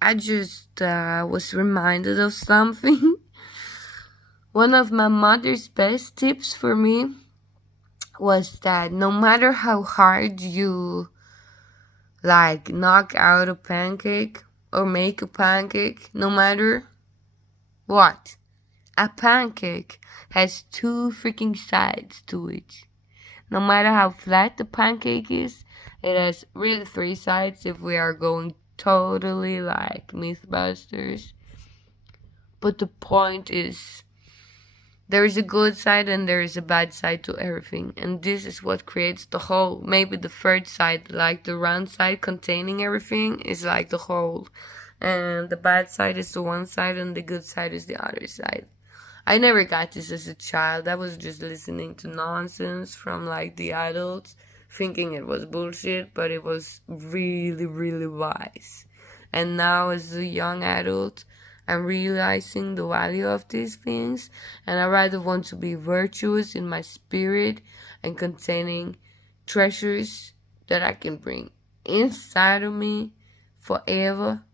I just was reminded of something. One of my mother's best tips for me was that no matter how hard you like knock out a pancake or make a pancake, no matter what, a pancake has two freaking sides to it. No matter how flat the pancake is, it has really three sides if we are going totally like Mythbusters. But the point is, there is a good side and there is a bad side to everything. And this is what creates the whole. Maybe the third side, like the round side containing everything, is like the whole. And the bad side is the one side and the good side is the other side. I never got this as a child. I was just listening to nonsense from like the adults, thinking it was bullshit, but it was really, really wise. And now as a young adult, I'm realizing the value of these things, and I rather want to be virtuous in my spirit and containing treasures that I can bring inside of me forever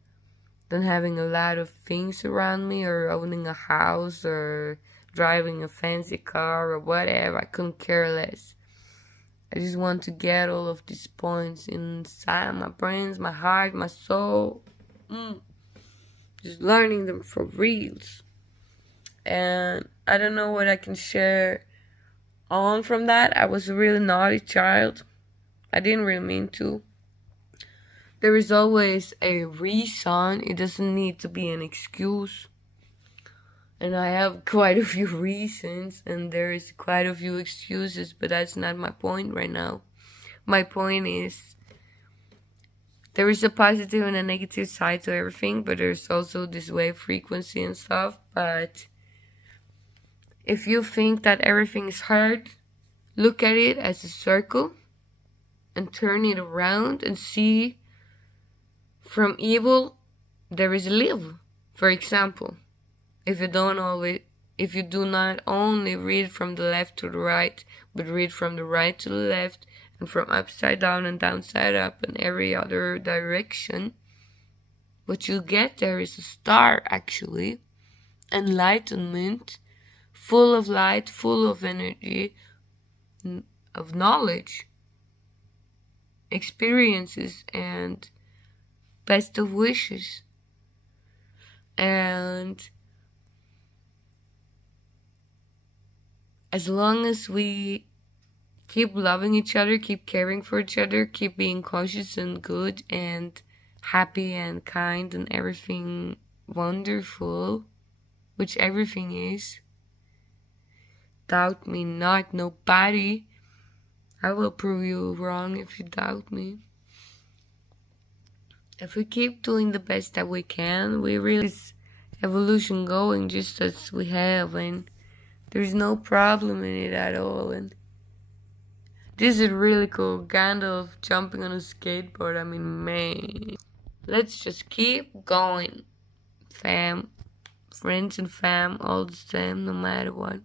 than having a lot of things around me or owning a house or driving a fancy car or whatever. I couldn't care less. I just want to get all of these points inside my brains, my heart, my soul. Just learning them for reals. And I don't know what I can share on from that. I was a really naughty child. I didn't really mean to. There is always a reason. It doesn't need to be an excuse. And I have quite a few reasons, and there is quite a few excuses, but that's not my point right now. My point is, there is a positive and a negative side to everything, but there's also this wave frequency and stuff. But if you think that everything is hard, look at it as a circle and turn it around and see from evil there is a live. For example, if you do not only read from the left to the right, but read from the right to the left and from upside down and downside up and every other direction, what you get there is a star, actually. Enlightenment, full of light, full of energy, of knowledge, experiences, and best of wishes. And as long as we keep loving each other, keep caring for each other, keep being cautious and good and happy and kind and everything wonderful, which everything is. Doubt me not, nobody. I will prove you wrong if you doubt me. If we keep doing the best that we can, we really is evolution going just as we have, and there's no problem in it at all. And this is really cool. Gandalf jumping on a skateboard. I mean, man. Let's just keep going. Fam. Friends and fam, all the same, no matter what.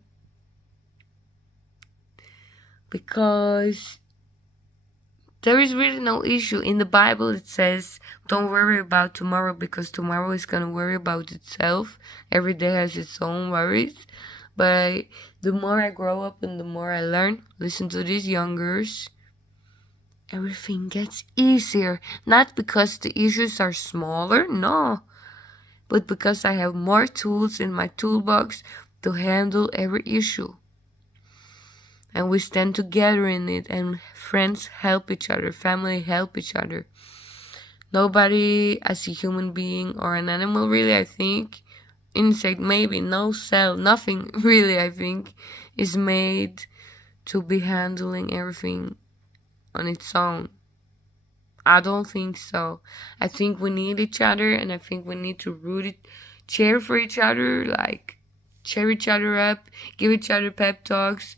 Because there is really no issue. In the Bible it says, don't worry about tomorrow because tomorrow is going to worry about itself. Every day has its own worries. But the more I grow up and the more I learn, listen to these youngers, everything gets easier. Not because the issues are smaller, no. But because I have more tools in my toolbox to handle every issue. And we stand together in it, and friends help each other, family help each other. Nobody as a human being or an animal really, I think, insect maybe, no cell, nothing really, I think, is made to be handling everything on its own. I don't think so. I think we need each other, and I think we need to cheer for each other, like cheer each other up, give each other pep talks,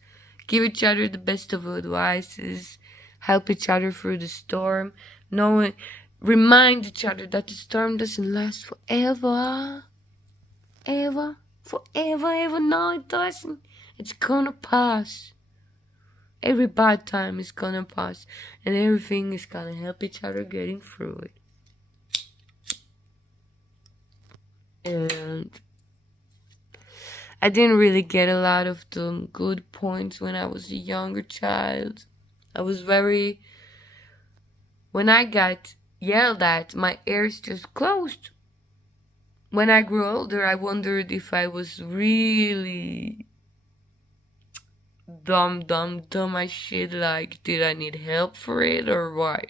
give each other the best of advices, help each other through the storm, remind each other that the storm doesn't last forever. Forever. No, it doesn't. It's gonna pass. Every bad time is gonna pass, and everything is gonna help each other getting through it. And I didn't really get a lot of the good points when I was a younger child. I was very. When I got yelled at, my ears just closed. When I grew older, I wondered if I was really dumb as shit. Like, did I need help for it or what?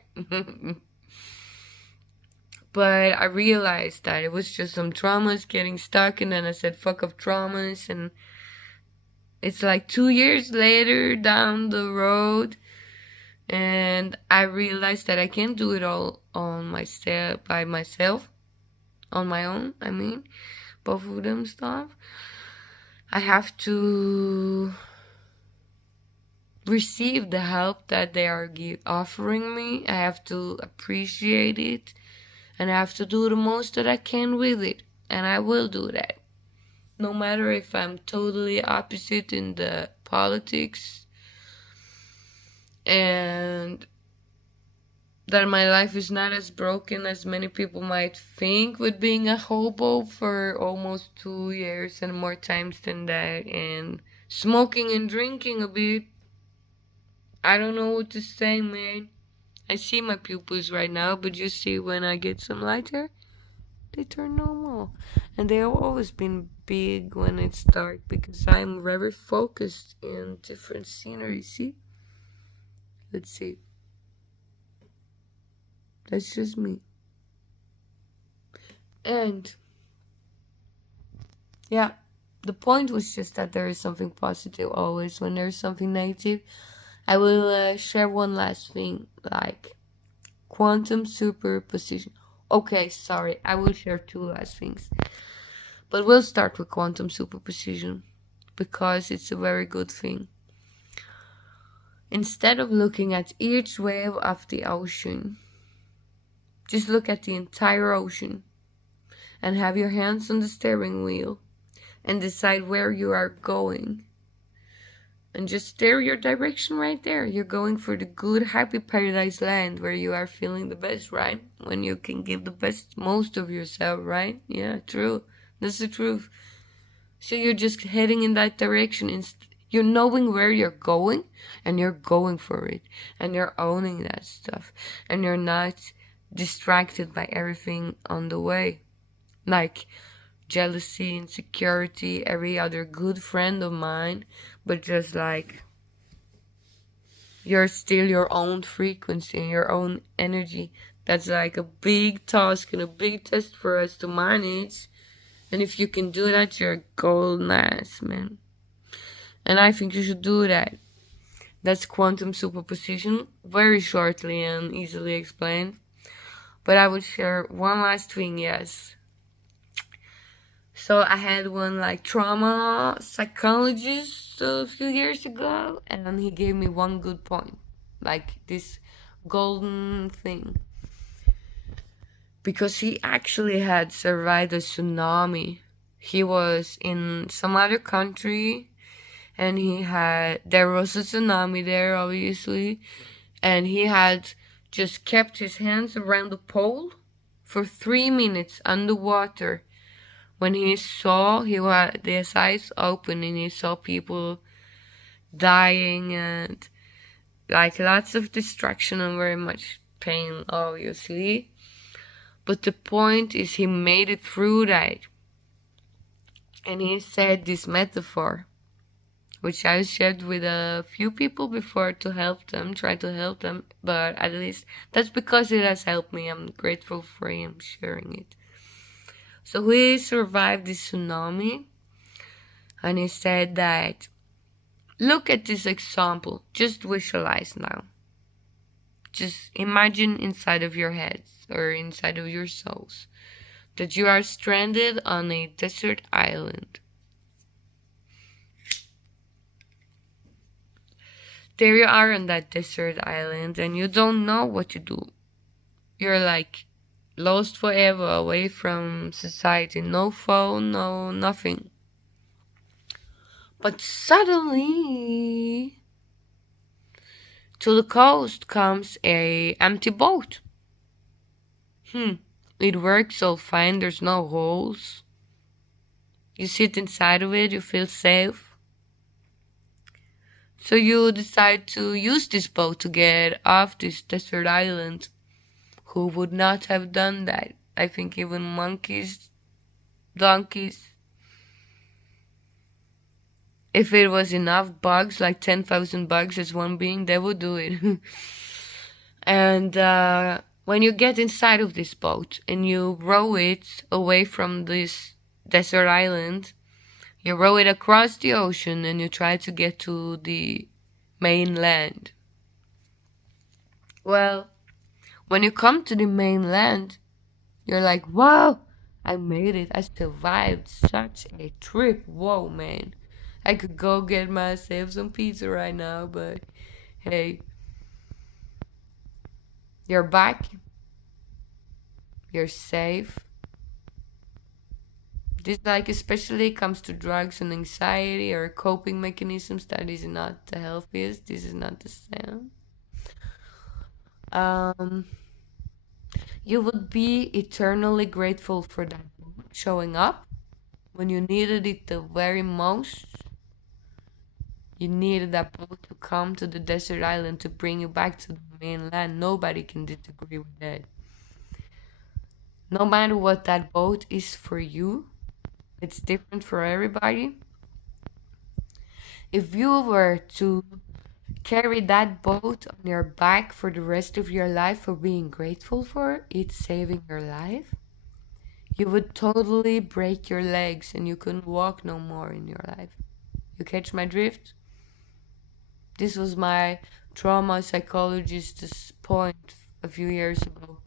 But I realized that it was just some traumas getting stuck, and then I said, fuck off traumas, and it's like 2 years later down the road, and I realized that I can't do it all on myself, by myself, on my own, I mean, both of them stuff. I have to receive the help that they are offering me. I have to appreciate it, and I have to do the most that I can with it, and I will do that. No matter if I'm totally opposite in the politics and that my life is not as broken as many people might think with being a hobo for almost 2 years and more times than that, and smoking and drinking a bit. I don't know what to say, man. I see my pupils right now, but you see when I get some lighter, they turn normal. And they have always been big when it's dark because I'm very focused in different scenery. See? Let's see. That's just me. And yeah, the point was just that there is something positive always when there's something negative. I will share one last thing, like quantum superposition. Okay, sorry, I will share two last things. But we'll start with quantum superposition because it's a very good thing. Instead of looking at each wave of the ocean, just look at the entire ocean and have your hands on the steering wheel and decide where you are going. And just steer your direction right there. You're going for the good, happy paradise land where you are feeling the best, right? When you can give the best, most of yourself, right? Yeah, true. That's the truth. So you're just heading in that direction. You're knowing where you're going, and you're going for it. And you're owning that stuff. And you're not distracted by everything on the way. Like jealousy, insecurity, every other good friend of mine, but just like you're still your own frequency, your own energy. That's like a big task and a big test for us to manage. And if you can do that, you're a golden ass, man. And I think you should do that. That's quantum superposition, very shortly and easily explained. But I would share one last thing, yes. So I had one like trauma psychologist a few years ago, and he gave me one good point, like this golden thing. Because he actually had survived a tsunami. He was in some other country, and there was a tsunami there, obviously, and he had just kept his hands around the pole for 3 minutes underwater. When he had his eyes open and he saw people dying and like lots of destruction and very much pain, obviously. But the point is he made it through that. And he said this metaphor, which I shared with a few people before to help them, try to help them. But at least that's because it has helped me. I'm grateful for him sharing it. So he survived the tsunami, and he said that, look at this example, just visualize now. Just imagine inside of your heads or inside of your souls that you are stranded on a desert island. There you are on that desert island and you don't know what to do. You're like lost forever away from society. No phone, no nothing. But suddenly, to the coast comes a empty boat. It works all fine, there's no holes. You sit inside of it, you feel safe. So you decide to use this boat to get off this desert island. Who would not have done that? I think even monkeys, donkeys, if it was enough bugs, like 10,000 bugs as one being, they would do it. And when you get inside of this boat and you row it away from this desert island, you row it across the ocean and you try to get to the mainland. Well, when you come to the mainland, you're like, wow, I made it. I survived such a trip. Whoa, man. I could go get myself some pizza right now, but hey, you're back. You're safe. This, like, especially comes to drugs and anxiety or coping mechanisms, that is not the healthiest. This is not the same. Um, you would be eternally grateful for that showing up when you needed it the very most. You needed that boat to come to the desert island to bring you back to the mainland. Nobody can disagree with that. No matter what that boat is for you, it's different for everybody. If you were to carry that boat on your back for the rest of your life for being grateful for it saving your life, you would totally break your legs and you couldn't walk no more in your life. You catch my drift? This was my trauma psychologist's point a few years ago.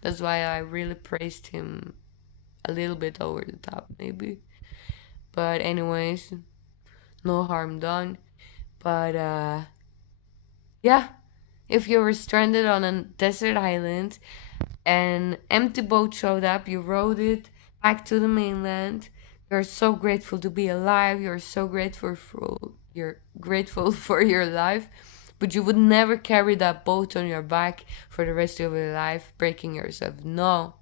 That's why I really praised him a little bit over the top, maybe. But anyways, no harm done. But yeah, if you were stranded on a desert island, an empty boat showed up, you rowed it back to the mainland. You're so grateful to be alive. You're grateful for your life, but you would never carry that boat on your back for the rest of your life, breaking yourself. No.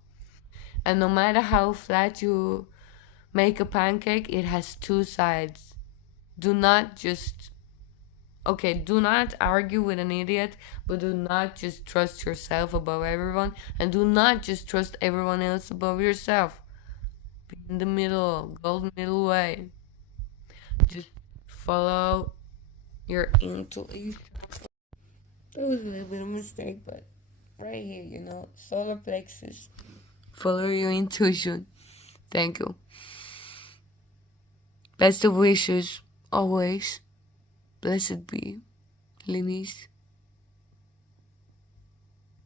And no matter how flat you make a pancake, it has two sides. Do not just Okay, do not argue with an idiot, but do not just trust yourself above everyone, and do not just trust everyone else above yourself. Be in the middle, golden middle way. Just follow your intuition. That was a little bit of a mistake, but right here, solar plexus. Follow your intuition. Thank you. Best of wishes, always. Blessed be, Linis.